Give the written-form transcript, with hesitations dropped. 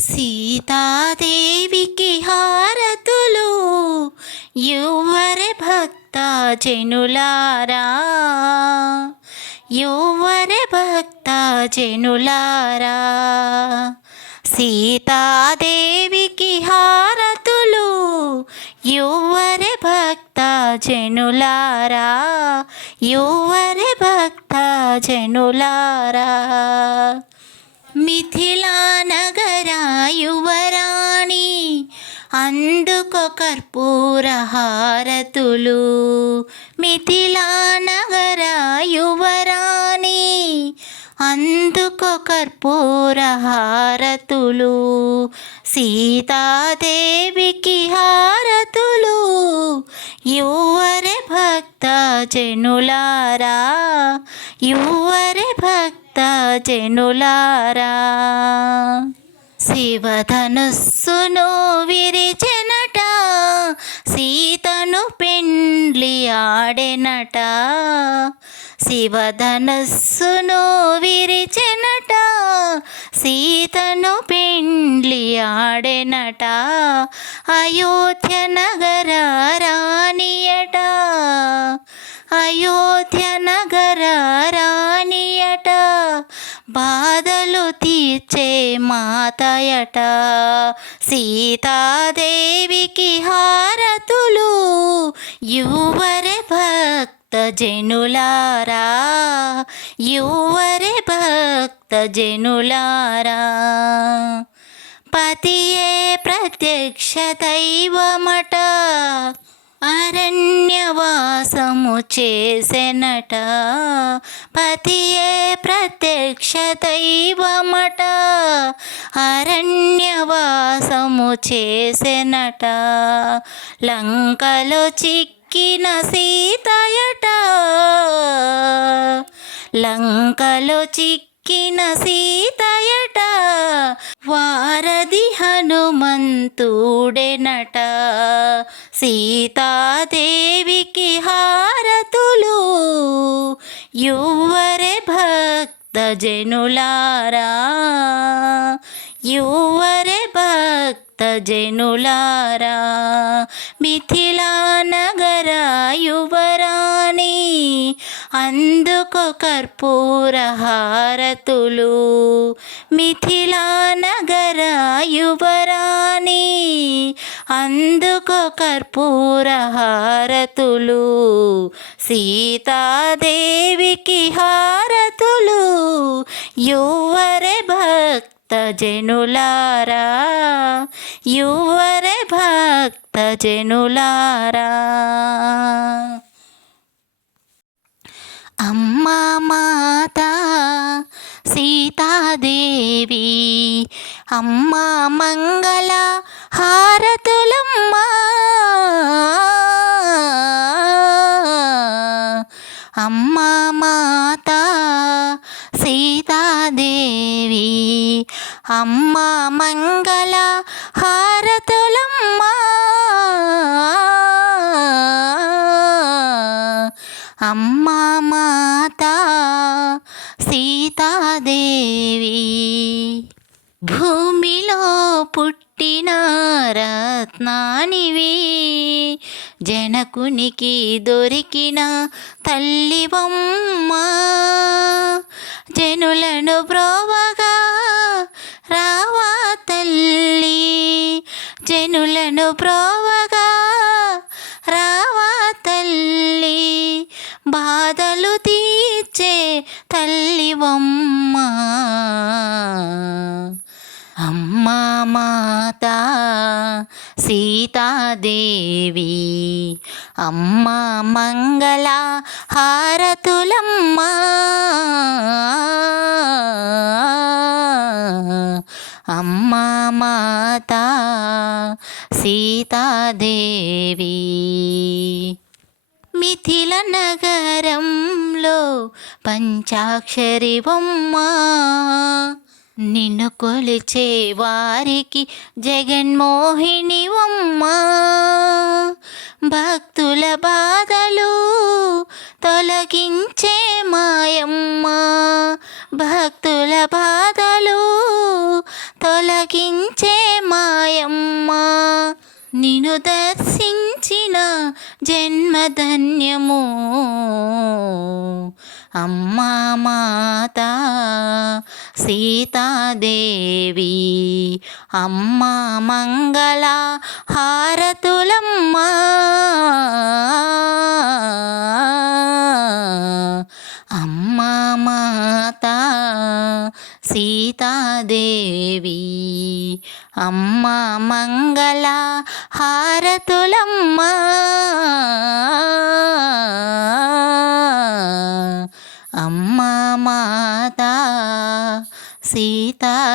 సీతాదేవికి హారతులు యువరే భక్త జనులారా, యువరే భక్త జనులారా. సీతాదేవికి హారతులు యువరే భక్త జనులారా, యువరే భక్త జనులారా. మిథిలా నగర యువరాణి అందుకో కర్పూర హారతులు, మిథిలా నగర యువరాణి అందుకో కర్పూర హారతులు. సీతాదేవికి హారతులు యువరే భక్త జనులారా, యువరే భక్త జనులారా. శివధనుస్సును విరిచెనట, సీతను పెండ్లి ఆడెనట. శివధనుస్సును విరిచెనట, సీతను పెండ్లి ఆడెనట. అయోధ్య నగర రాణియట, అయోధ్య నగర రాణియట. బాధలు తీర్చే మాతయట. సీతాదేవికి హారతులు యువరే భక్త జనులారా, యువరే భక్త జనులారా. పతియే ప్రత్యక్ష దైవమట, అరణ్యవాసము చేసెనట. పతియే ప్రత్యక్ష దైవమట, అరణ్యవాసము చేసెనట. లంకలో చిక్కిన సీతయట, లంకలో చిక్కిన సీతయట. వారధి హనుమంతుడెనట. సీతాదేవికి హారతులు యువరే భక్త జనులారా, యువరే భక్త జనులారా. మిథిలా నగర యువరాణి అందుకో కర్పూర హారతులు, మిథిలా నగర యువరాణి అందుకో కర్పూర హారతులు. సీతాదేవికి హారతులు యువరే భక్త జనులారా, యువరే భక్త జనులారా. అమ్మా మాత సీతాదేవి, అమ్మా మంగళ హారతులమ్మా. అమ్మా మాత సీతాదేవి, అమ్మా మంగళ హారతులమ్మా. అమ్మా మాత సీతాదేవి. భూమిలో పుట్టిన రత్నానివి, జనకునికి దొరికిన తల్లివమ్మ. జనులను బ్రోవగా రావా తల్లి, జనులను బ్రోవగా రావా తల్లి. బాధలు తీర్చే తల్లివమ్మ. అమ్మా మాత సీతాదేవి, అమ్మా మంగళ హారతులమ్మా. అమ్మా మాత సీతాదేవి. మిథిల నగరంలో పంచాక్షరివమ్మ. నిన్ను కొలిచే వారికి జగన్మోహినివమ్మ. భక్తుల బాధలు తొలగించే మాయమ్మ. భక్తుల బాధలు తొలగించే మాయమ్మ. నిన్ను దర్శించిన జన్మధన్యము. అమ్మా మాత సీతాదేవి, అమ్మా మంగళ హారతులమ్మ. అమ్మా మాత సీతాదేవి, అమ్మా మంగళ హారతులమ్మ. అమ్మా మాత సీతాదేవి.